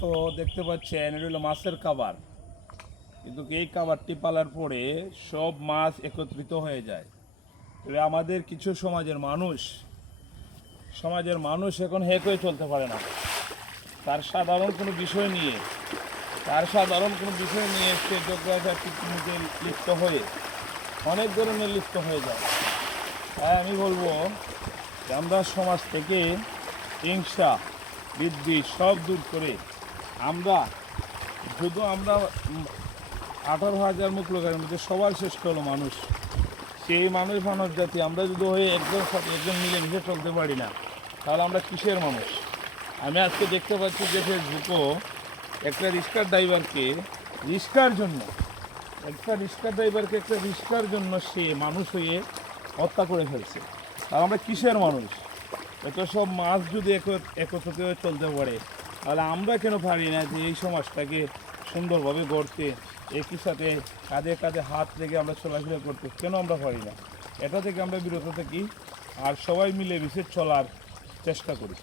তো দেখতে পাচ্ছেন এটা হলো মাছের খাবার, কিন্তু এই খাবারটি পালার পরে সব মাছ একত্রিত হয়ে যায়। তবে আমাদের কিছু সমাজের মানুষ এখন হেক হয়ে চলতে পারে না। তার সাধারণ কোনো বিষয় নিয়ে সে যোগ্যতা টিকটিকিতে লিপ্ত হয়ে অনেক ধরনের লিপ্ত হয়ে যায়। তাই আমি বলবো যে আমরা সমাজ থেকে হিংসা বিদ্বেষ সব দূর করে আমরা 18,000 মুখ লোকের মধ্যে সবার শ্রেষ্ঠ হলো মানুষ। সেই মানব জাতি আমরা যদি হয়ে একজন মিলেমিশে চলতে পারি না, তাহলে আমরা কিসের মানুষ? আমি আজকে দেখতে পাচ্ছি যে ফেসবুকও একটা রিক্সার ড্রাইভারকে রিক্সার জন্য সে মানুষ হয়ে হত্যা করে ফেলছে। তাহলে আমরা কিসের মানুষ? এত সব মাছ যদি একত্রিত হয়ে চলতে পারে, তাহলে আমরা কেন পারি না যে এই সমাজটাকে সুন্দরভাবে গড়তে, একই সাথে কাঁধে কাঁধে হাত রেখে আমরা চলাফেরা করতে কেন আমরা পারি না? এটা থেকে আমরা বিরত থাকি আর সবাই মিলে মিশে চলার চেষ্টা করি।